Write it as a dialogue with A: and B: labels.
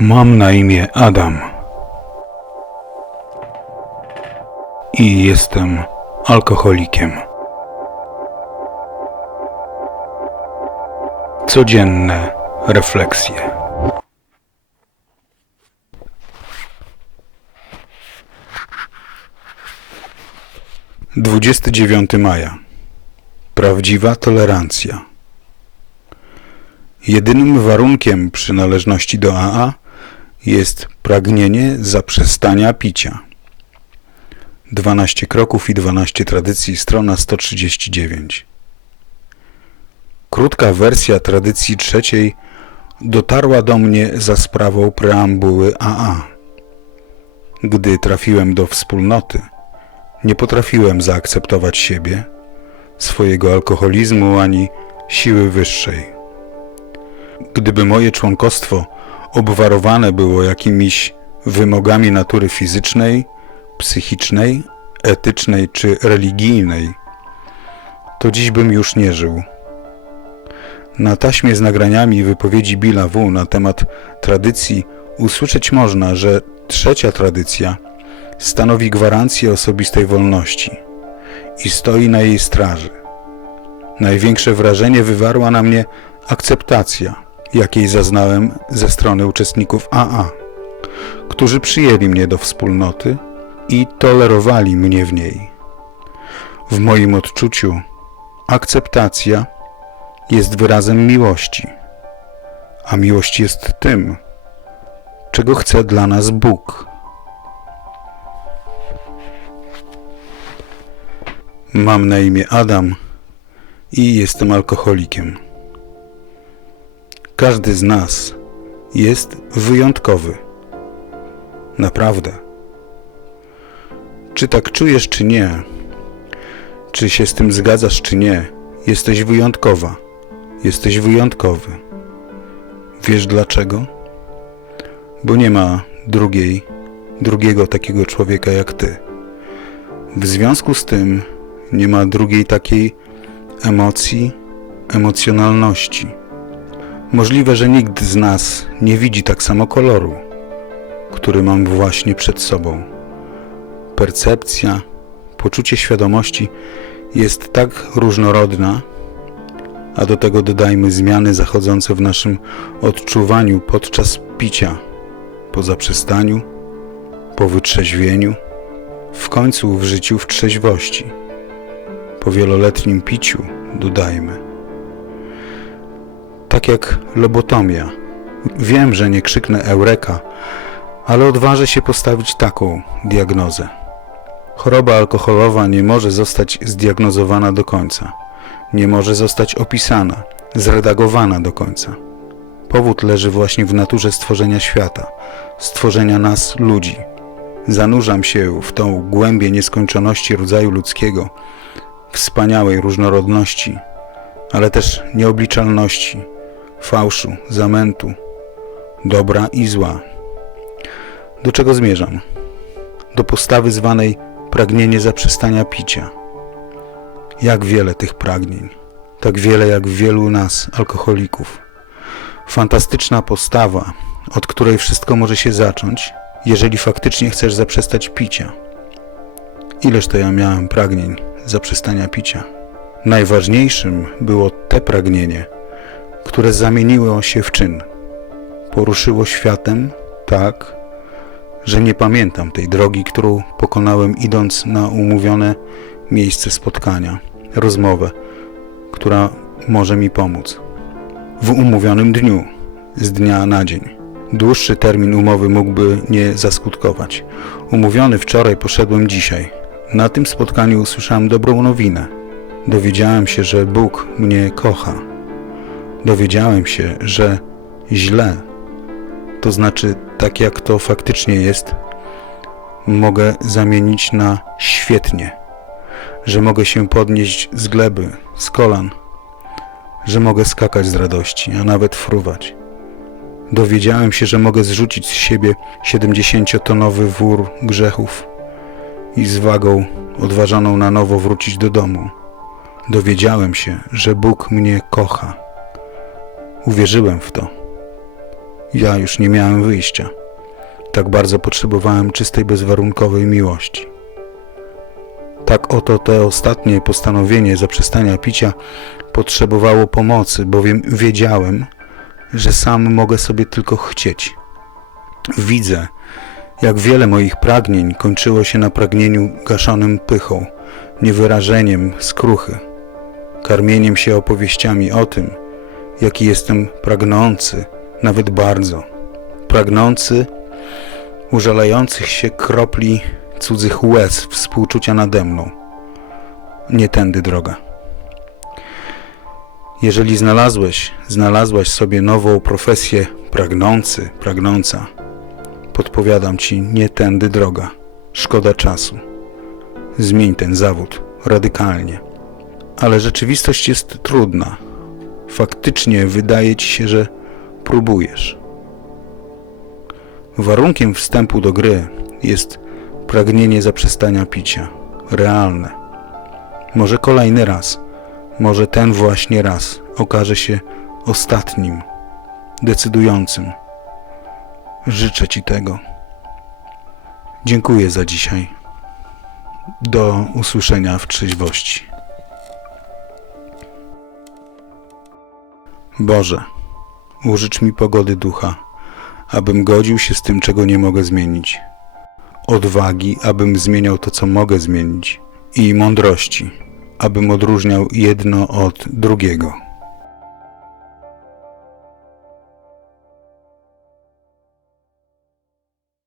A: Mam na imię Adam. I jestem alkoholikiem. Codzienne refleksje. Dwudziesty dziewiąty maja. Prawdziwa tolerancja. Jedynym warunkiem przynależności do AA jest pragnienie zaprzestania picia. 12 kroków i 12 tradycji, strona 139. Krótka wersja tradycji trzeciej dotarła do mnie za sprawą preambuły AA. Gdy trafiłem do wspólnoty, nie potrafiłem zaakceptować siebie, swojego alkoholizmu ani siły wyższej. Gdyby moje członkostwo obwarowane było jakimiś wymogami natury fizycznej, psychicznej, etycznej czy religijnej, to dziś bym już nie żył. Na taśmie z nagraniami wypowiedzi Billa W. na temat tradycji usłyszeć można, że trzecia tradycja stanowi gwarancję osobistej wolności i stoi na jej straży. Największe wrażenie wywarła na mnie akceptacja, jakiej zaznałem ze strony uczestników AA, którzy przyjęli mnie do wspólnoty i tolerowali mnie w niej. W moim odczuciu akceptacja jest wyrazem miłości, a miłość jest tym, czego chce dla nas Bóg. Mam na imię Adam i jestem alkoholikiem. Każdy z nas jest wyjątkowy. Naprawdę. Czy tak czujesz, czy nie, czy się z tym zgadzasz, czy nie, jesteś wyjątkowa. Jesteś wyjątkowy. Wiesz dlaczego? Bo nie ma drugiej, drugiego takiego człowieka jak ty. W związku z tym nie ma drugiej takiej emocji, emocjonalności. Możliwe, że nikt z nas nie widzi tak samo koloru, który mam właśnie przed sobą. Percepcja, poczucie świadomości jest tak różnorodna, a do tego dodajmy zmiany zachodzące w naszym odczuwaniu podczas picia, po zaprzestaniu, po wytrzeźwieniu, w końcu w życiu w trzeźwości, po wieloletnim piciu, dodajmy. Tak jak lobotomia. Wiem, że nie krzyknę eureka, ale odważę się postawić taką diagnozę. Choroba alkoholowa nie może zostać zdiagnozowana do końca. Nie może zostać opisana, zredagowana do końca. Powód leży właśnie w naturze stworzenia świata, stworzenia nas, ludzi. Zanurzam się w tą głębię nieskończoności rodzaju ludzkiego, wspaniałej różnorodności, ale też nieobliczalności, fałszu, zamętu, dobra i zła. Do czego zmierzam? Do postawy zwanej pragnienie zaprzestania picia. Jak wiele tych pragnień, tak wiele jak wielu nas, alkoholików. Fantastyczna postawa, od której wszystko może się zacząć, jeżeli faktycznie chcesz zaprzestać picia. Ileż to ja miałem pragnień zaprzestania picia. Najważniejszym było te pragnienie, które zamieniło się w czyn. Poruszyło światem tak, że nie pamiętam tej drogi, którą pokonałem idąc na umówione miejsce spotkania, rozmowę, która może mi pomóc. W umówionym dniu, z dnia na dzień. Dłuższy termin umowy mógłby nie zaskutkować. Umówiony wczoraj poszedłem dzisiaj. Na tym spotkaniu usłyszałem dobrą nowinę. Dowiedziałem się, że Bóg mnie kocha. Dowiedziałem się, że źle, to znaczy tak jak to faktycznie jest, mogę zamienić na świetnie, że mogę się podnieść z gleby, z kolan, że mogę skakać z radości, a nawet fruwać. Dowiedziałem się, że mogę zrzucić z siebie 70-tonowy wór grzechów i z wagą odważoną na nowo wrócić do domu. Dowiedziałem się, że Bóg mnie kocha. Uwierzyłem w to Ja już nie miałem wyjścia. Tak bardzo potrzebowałem czystej, bezwarunkowej miłości. Tak oto te ostatnie postanowienie zaprzestania picia potrzebowało pomocy, bowiem wiedziałem, że sam mogę sobie tylko chcieć. Widzę, jak wiele moich pragnień kończyło się na pragnieniu gaszonym pychą, niewyrażeniem skruchy, karmieniem się opowieściami o tym, jaki jestem pragnący, nawet bardzo, pragnący użalających się kropli cudzych łez współczucia nade mną. Nie tędy droga. Jeżeli znalazłeś, znalazłaś sobie nową profesję pragnący, pragnąca, podpowiadam ci, nie tędy droga. Szkoda czasu. Zmień ten zawód radykalnie. Ale rzeczywistość jest trudna. Faktycznie wydaje ci się, że próbujesz. Warunkiem wstępu do gry jest pragnienie zaprzestania picia. Realne. Może kolejny raz, może ten właśnie raz okaże się ostatnim, decydującym. Życzę Ci tego. Dziękuję za dzisiaj. Do usłyszenia w trzeźwości. Boże, użycz mi pogody ducha, abym godził się z tym, czego nie mogę zmienić. Odwagi, abym zmieniał to, co mogę zmienić. I mądrości, abym odróżniał jedno od drugiego.